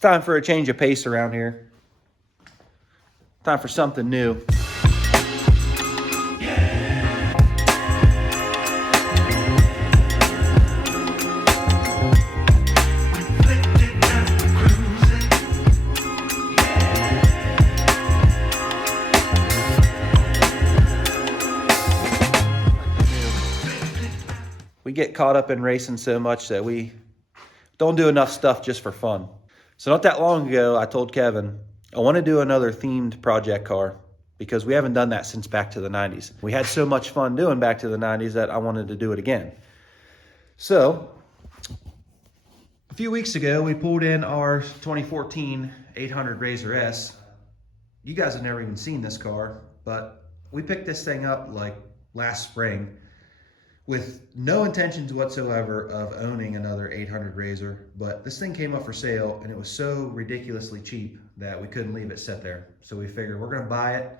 time for a change of pace around here. Time for something new. We get caught up in racing so much that we don't do enough stuff just for fun. So not that long ago, I told Kevin, I want to do another themed project car because we haven't done that since back to the 90s. We had so much fun doing back to the 90s that I wanted to do it again. So a few weeks ago, we pulled in our 2014 800 RZR. You guys have never even seen this car, but we picked this thing up like last spring with no intentions whatsoever of owning another 800 RZR, but this thing came up for sale and it was so ridiculously cheap that we couldn't leave it sit there. So we figured we're gonna buy it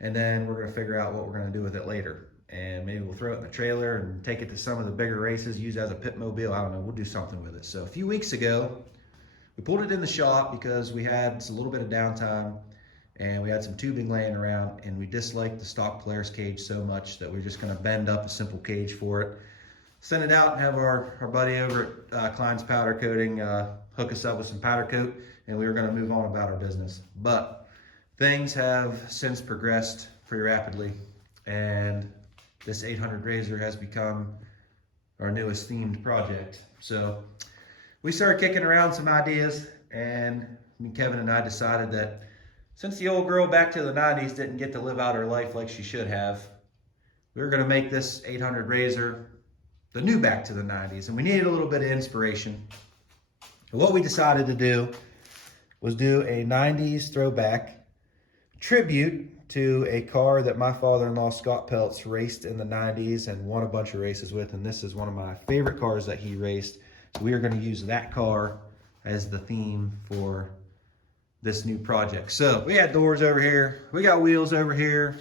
and then we're gonna figure out what we're gonna do with it later. And maybe we'll throw it in the trailer and take it to some of the bigger races, use it as a pit mobile. I don't know, we'll do something with it. So a few weeks ago, we pulled it in the shop because we had a little bit of downtime and we had some tubing laying around, and we disliked the stock Polaris cage so much that we we're just gonna bend up a simple cage for it, send it out and have our buddy over at Klein's Powder Coating hook us up with some powder coat, and we were gonna move on about our business. But things have since progressed pretty rapidly, and this 800 RZR has become our newest themed project. So we started kicking around some ideas, and Kevin and I decided that since the old girl back to the 90s didn't get to live out her life like she should have, we were gonna make this 800 RZR the new back to the 90s, and we needed a little bit of inspiration. And what we decided to do was do a 90s throwback tribute to a car that my father-in-law Scott Peltz raced in the 90s and won a bunch of races with, and this is one of my favorite cars that he raced. So we are gonna use that car as the theme for this new project. So we got doors over here, we got wheels over here,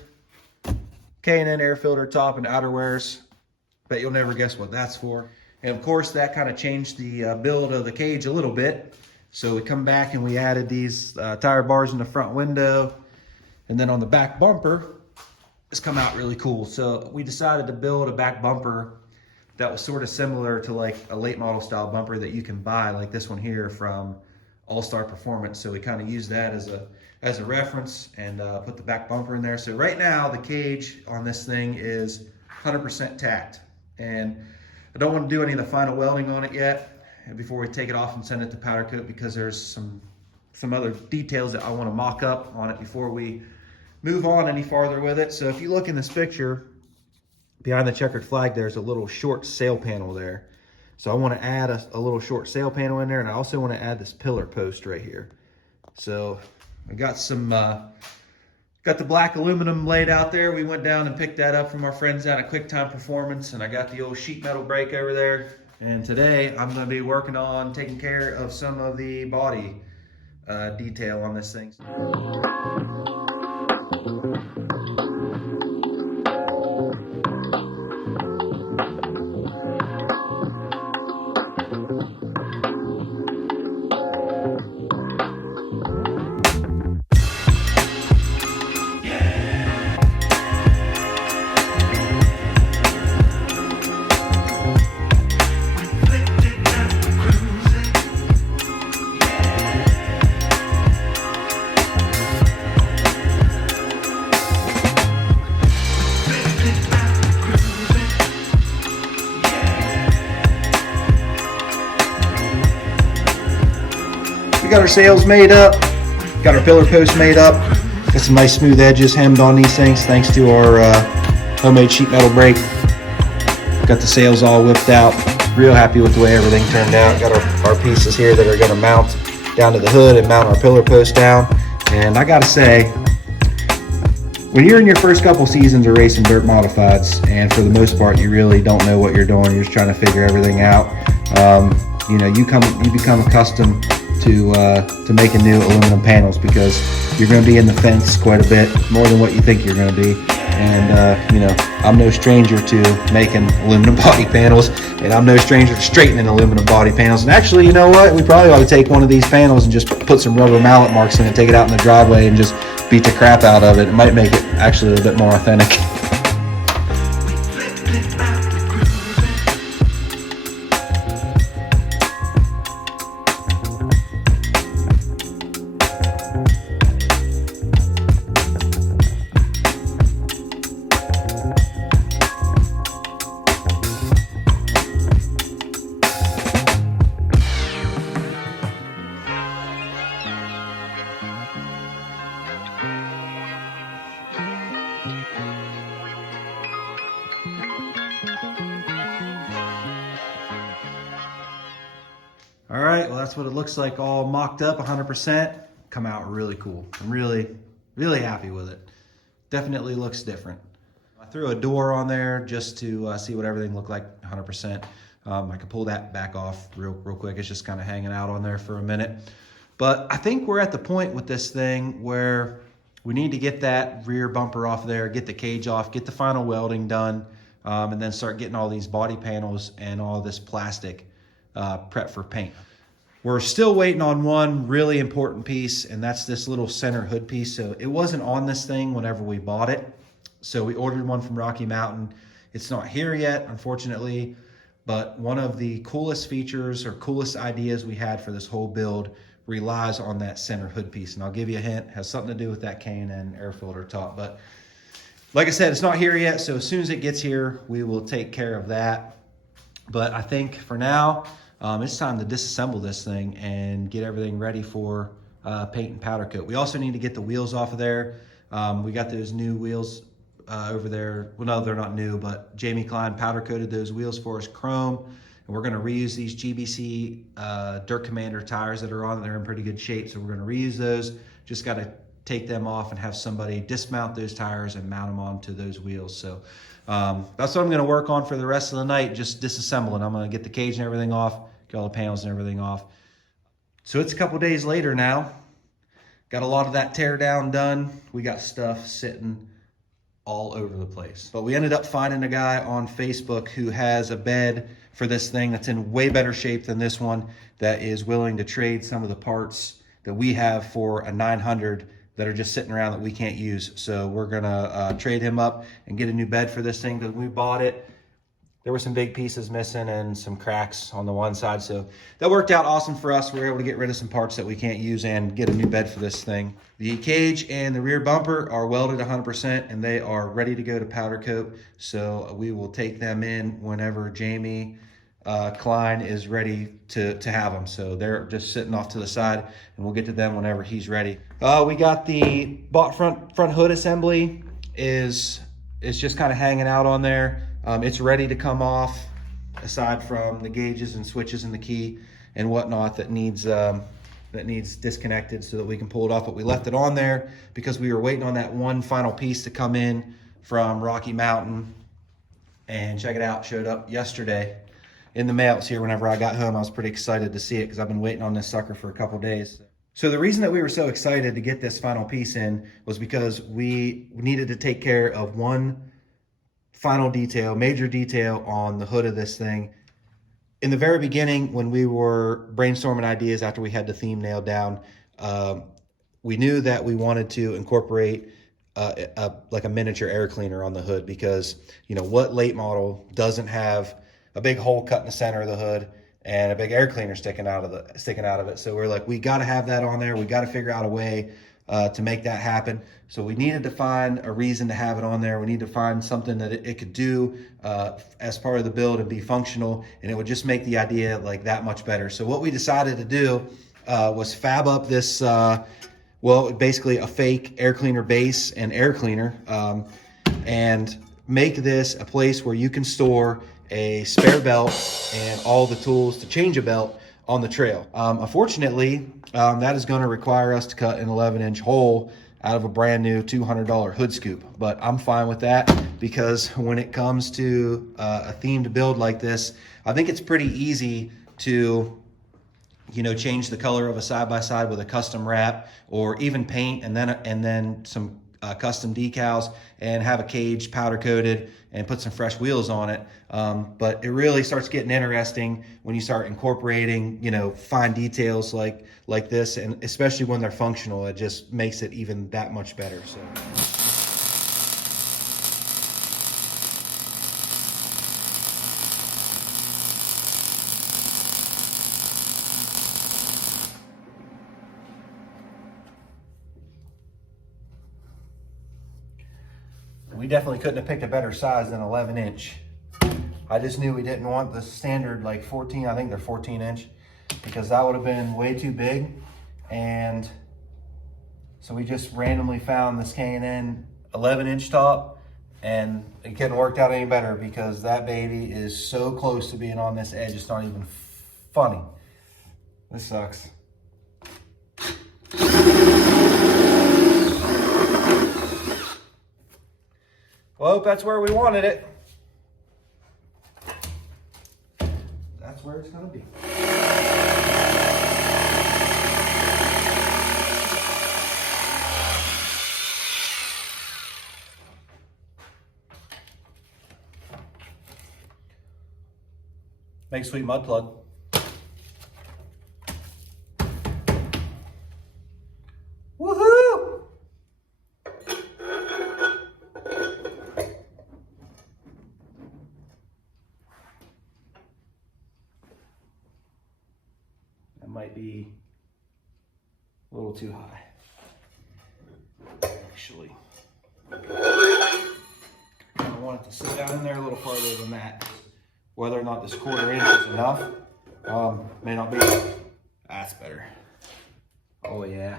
K&N air filter top and outerwears. Bet you'll never guess what that's for. And of course that kind of changed the build of the cage a little bit. So we come back and we added these tire bars in the front window, and then on the back bumper, it's come out really cool. So we decided to build a back bumper that was sort of similar to like a late model style bumper that you can buy, like this one here from All-Star Performance. So we kind of use that as a reference and put the back bumper in there. So right now the cage on this thing is 100% tacked, and I don't want to do any of the final welding on it yet before we take it off and send it to powder coat, because there's some other details that I want to mock up on it before we move on any farther with it. So if you look in this picture behind the checkered flag, there's a little short sail panel there. So I want to add a little short sail panel in there, and I also want to add this pillar post right here. So I got got the black aluminum laid out there. We went down and picked that up from our friends out at QuickTime Performance, and I got the old sheet metal brake over there. And today I'm going to be working on taking care of some of the body detail on this thing. Got our sails made up, got our pillar post made up, got some nice smooth edges hemmed on these things thanks to our homemade sheet metal brake. Got the sails all whipped out, real happy with the way everything turned out. Got our pieces here that are going to mount down to the hood and mount our pillar post down. And I gotta say, when you're in your first couple seasons of racing dirt modifieds, and for the most part you really don't know what you're doing, you're just trying to figure everything out, you know, you become accustomed to making new aluminum panels, because you're going to be in the fence quite a bit more than what you think you're going to be. And, you know, I'm no stranger to making aluminum body panels, and I'm no stranger to straightening aluminum body panels. And actually, you know what? We probably ought to take one of these panels and just put some rubber mallet marks in it, take it out in the driveway, and just beat the crap out of it. It might make it actually a little bit more authentic. All right, well, that's what it looks like all mocked up, 100%. Come out really cool. I'm really, really happy with it. Definitely looks different. I threw a door on there just to see what everything looked like, 100%. I could pull that back off real quick. It's just kind of hanging out on there for a minute. But I think we're at the point with this thing where we need to get that rear bumper off there, get the cage off, get the final welding done, and then start getting all these body panels and all this plastic prep for paint. We're still waiting on one really important piece, and that's this little center hood piece. So it wasn't on this thing whenever we bought it. So we ordered one from Rocky Mountain. It's not here yet, unfortunately, but one of the coolest features or coolest ideas we had for this whole build relies on that center hood piece. And I'll give you a hint, it has something to do with that K&N air filter top. But like I said, it's not here yet. So as soon as it gets here, we will take care of that. But I think for now, it's time to disassemble this thing and get everything ready for paint and powder coat. We also need to get the wheels off of there. We got those new wheels over there. Well, no, they're not new, but Jamie Klein powder coated those wheels for us, chrome. And we're gonna reuse these GBC Dirt Commander tires that are on. They're in pretty good shape, so we're gonna reuse those. Just gotta take them off and have somebody dismount those tires and mount them onto those wheels. So that's what I'm gonna work on for the rest of the night, just disassembling. I'm gonna get the cage and everything off, get all the panels and everything off. So it's a couple days later now. Got a lot of that tear down done. We got stuff sitting all over the place. But we ended up finding a guy on Facebook who has a bed for this thing that's in way better shape than this one, that is willing to trade some of the parts that we have for a 900 that are just sitting around that we can't use. So we're gonna trade him up and get a new bed for this thing, because we bought it. There were some big pieces missing and some cracks on the one side. So that worked out awesome for us. We were able to get rid of some parts that we can't use and get a new bed for this thing. The cage and the rear bumper are welded 100% and they are ready to go to powder coat. So we will take them in whenever Jamie Klein is ready to have them. So they're just sitting off to the side, and we'll get to them whenever he's ready. We got the front hood assembly is just kind of hanging out on there. It's ready to come off, aside from the gauges and switches and the key and whatnot that needs disconnected so that we can pull it off. But we left it on there because we were waiting on that one final piece to come in from Rocky Mountain. And check it out, showed up yesterday in the mail. It's here whenever I got home. I was pretty excited to see it because I've been waiting on this sucker for a couple days. So the reason that we were so excited to get this final piece in was because we needed to take care of one final detail, major detail on the hood of this thing. In the very beginning, when we were brainstorming ideas after we had the theme nailed down, we knew that we wanted to incorporate like a miniature air cleaner on the hood, because you know what late model doesn't have a big hole cut in the center of the hood and a big air cleaner sticking out of it. So we're like, we got to have that on there. We got to figure out a way to make that happen. So we needed to find a reason to have it on there. We need to find something that it could do as part of the build and be functional, and it would just make the idea like that much better. So what we decided to do was fab up this, well, basically a fake air cleaner base and air cleaner, and make this a place where you can store a spare belt and all the tools to change a belt on the trail. Unfortunately, that is going to require us to cut an 11-inch hole out of a brand new $200 hood scoop. But I'm fine with that, because when it comes to a themed build like this, I think it's pretty easy to, you know, change the color of a side-by-side with a custom wrap, or even paint and then some custom decals and have a cage powder coated and put some fresh wheels on it. But it really starts getting interesting when you start incorporating, you know, fine details like this, and especially when they're functional, it just makes it even that much better. So. We definitely couldn't have picked a better size than 11 inch. I just knew we didn't want the standard like 14, I think they're 14 inch, because that would have been way too big. And so we just randomly found this K&N 11 inch top, and it couldn't have worked out any better because that baby is so close to being on this edge, it's not even funny. This sucks. Well, that's where we wanted it. That's where it's gonna be. Make sweet mud plug. Woohoo! That might be a little too high, actually. I want it to sit down in there a little farther than that. Whether or not this 1/4 inch is enough, may not be. That's better. Oh yeah.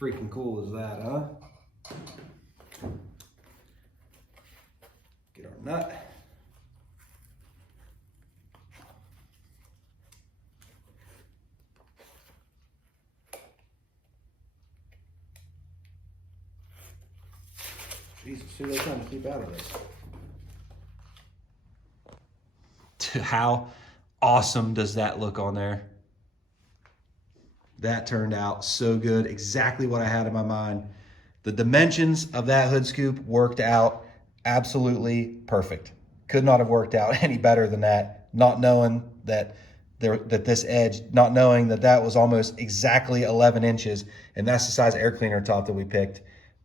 Freaking cool is that, huh? Get our nut. Jesus, who are they trying to keep out of this? How awesome does that look on there? That turned out so good. Exactly what I had in my mind. The dimensions of that hood scoop worked out absolutely perfect. Could not have worked out any better than that. Not knowing that this edge, not knowing that was almost exactly 11 inches, and that's the size air cleaner top that we picked.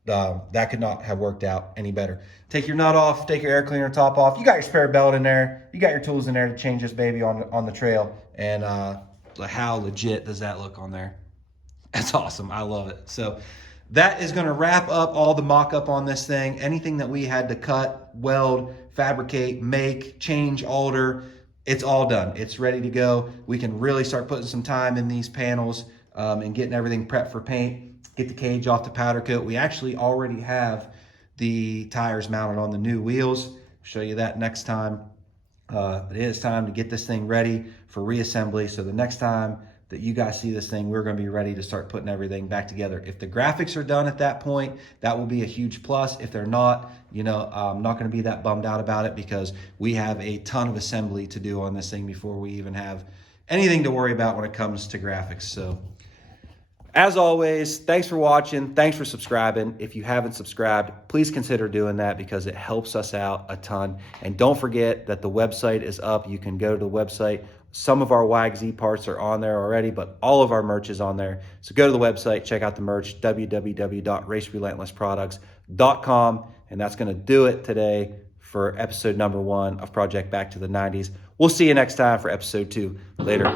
That could not have worked out any better. Take your nut off, take your air cleaner top off. You got your spare belt in there. You got your tools in there to change this baby on the trail. And how legit does that look on there? That's awesome. I love it. So that is going to wrap up all the mock-up on this thing. Anything that we had to cut, weld, fabricate, make, change, alter, it's all done. It's ready to go. We can really start putting some time in these panels and getting everything prepped for paint. Get the cage off the powder coat. We actually already have the tires mounted on the new wheels. I'll show you that next time. It is time to get this thing ready for reassembly. So the next time that you guys see this thing, we're going to be ready to start putting everything back together. If the graphics are done at that point, that will be a huge plus. If they're not, you know, I'm not going to be that bummed out about it because we have a ton of assembly to do on this thing before we even have anything to worry about when it comes to graphics. So as always, thanks for watching. Thanks for subscribing. If you haven't subscribed, please consider doing that because it helps us out a ton. And don't forget that the website is up. You can go to the website. Some of our YZ parts are on there already, but all of our merch is on there. So go to the website, check out the merch, www.racerelentlessproducts.com. And that's going to do it today for episode number 1 of Project Back to the 90s. We'll see you next time for episode 2. Later.